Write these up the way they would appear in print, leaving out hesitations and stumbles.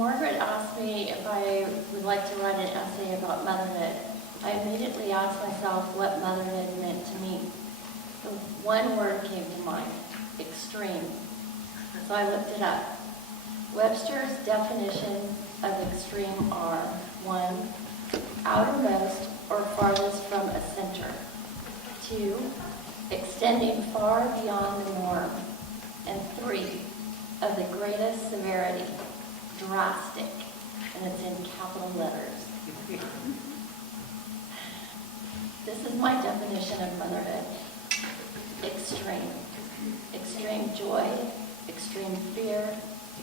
Margaret asked me if I would like to write an essay about motherhood, I immediately asked myself what motherhood meant to me. The one word came to mind: extreme. So I looked it up. Webster's definitions of extreme are: 1, outermost or farthest from a center; 2, extending far beyond the norm; and 3, of the greatest severity, drastic, and it's in capital letters. This is my definition of motherhood: extreme. Extreme joy, extreme fear,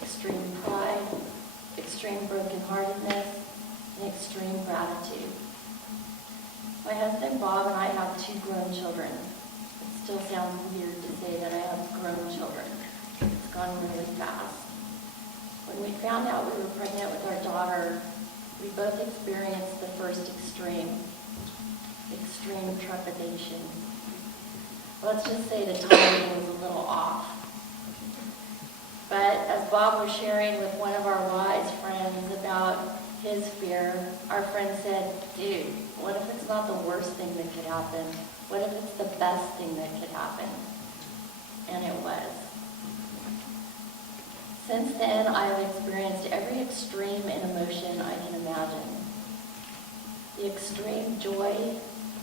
extreme pride, extreme brokenheartedness, and extreme gratitude. My husband Bob and I have 2 grown children. It still sounds weird to say that I have grown children. It's gone really fast. When we found out we were pregnant with our daughter, we both experienced the first extreme trepidation. Let's just say the timing was a little off. But as Bob was sharing with one of our wise friends about his fear, our friend said, "Dude, what if it's not the worst thing that could happen? What if it's the best thing that could happen?" And it was. Since then, I have experienced every extreme in emotion I can imagine. The extreme joy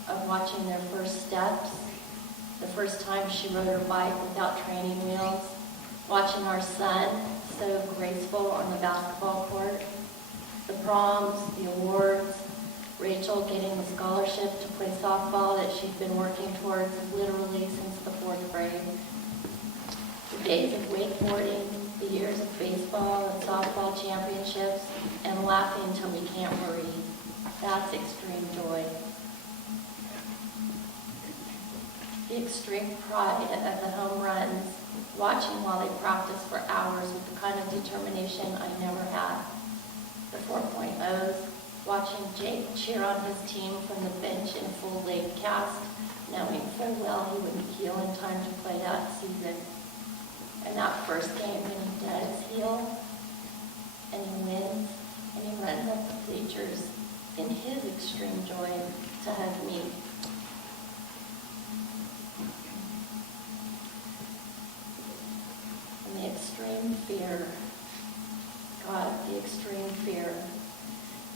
of watching their first steps, the first time she rode her bike without training wheels, watching our son so graceful on the basketball court, the proms, the awards, Rachel getting the scholarship to play softball that she'd been working towards literally since the 4th grade, the days of wakeboarding, the years of baseball and softball championships, and laughing until we can't breathe. That's extreme joy. The extreme pride of the home runs, watching while they practice for hours with the kind of determination I never had. The 4.0s, watching Jake cheer on his team from the bench in full leg cast, knowing full well he wouldn't heal in time to play that season. And that first game when he does heal, and he wins, and he runs up the bleachers in his extreme joy to hug me. And the extreme fear, God, the extreme fear.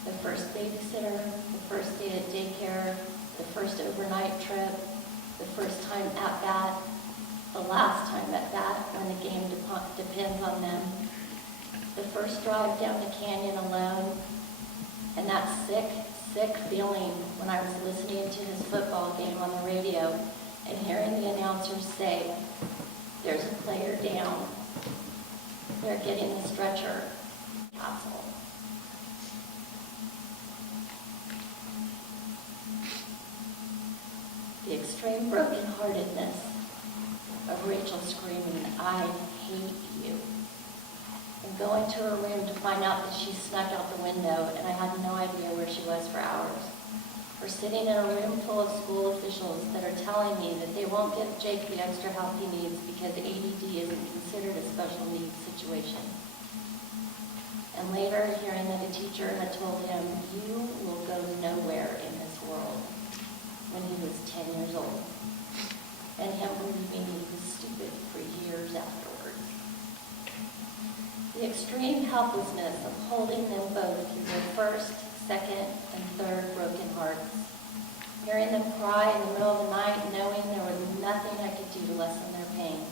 The first babysitter, the first day at daycare, the first overnight trip, the first time at bat, the last time at bat when the game depends on them, the first drive down the canyon alone, and that sick feeling when I was listening to his football game on the radio and hearing the announcers say, "There's a player down. They're getting the stretcher." Hatzell. The extreme brokenheartedness of Rachel screaming, "I hate you," and going to her room to find out that she snuck out the window and I had no idea where she was for hours. Or sitting in a room full of school officials that are telling me that they won't give Jake the extra help he needs because ADD isn't considered a special needs situation. And later, hearing that a teacher had told him, "You will go nowhere in this world," when he was 10 years old. And him believing he was stupid for years afterwards. The extreme helplessness of holding them both through their first, second, and third broken hearts. Hearing them cry in the middle of the night, knowing there was nothing I could do to lessen their pain.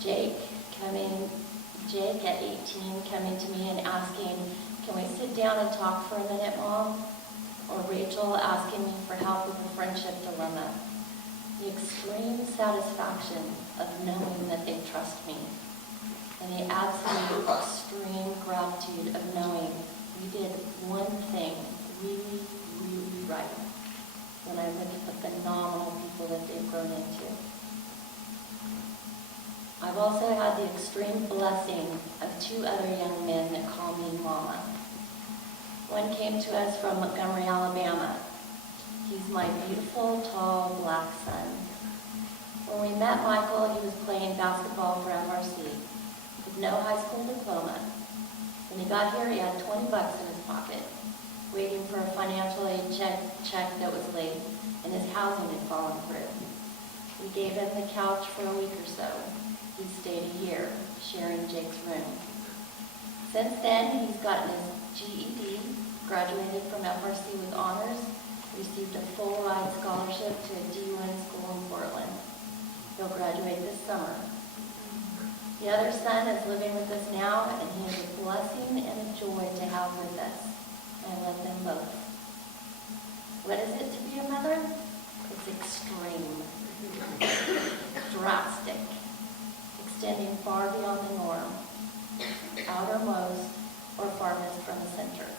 Jake at 18 coming to me and asking, "Can we sit down and talk for a minute, Mom?" Or Rachel asking me for help with a friendship dilemma. The extreme satisfaction of knowing that they trust me. And the absolute extreme gratitude of knowing we did one thing really, really right when I look at the phenomenal people that they've grown into. I've also had the extreme blessing of 2 other young men that call me Mama. One came to us from Montgomery, Alabama. He's my beautiful, tall, black son. When we met Michael, he was playing basketball for MRC. The no high school diploma. When he got here, he had 20 bucks in his pocket, waiting for a financial aid check that was late, and his housing had fallen through. We gave him the couch for a week or so. He stayed a year, sharing Jake's room. Since then, he's gotten his GED, graduated from FRC with honors, received a full-ride scholarship to a D1 school in Portland. He'll graduate this summer. The other son is living with us now, and he is a blessing and a joy to have with us. I love them both. What is it to be a mother? It's extreme, drastic, extending far beyond the norm, outermost or farthest from the center.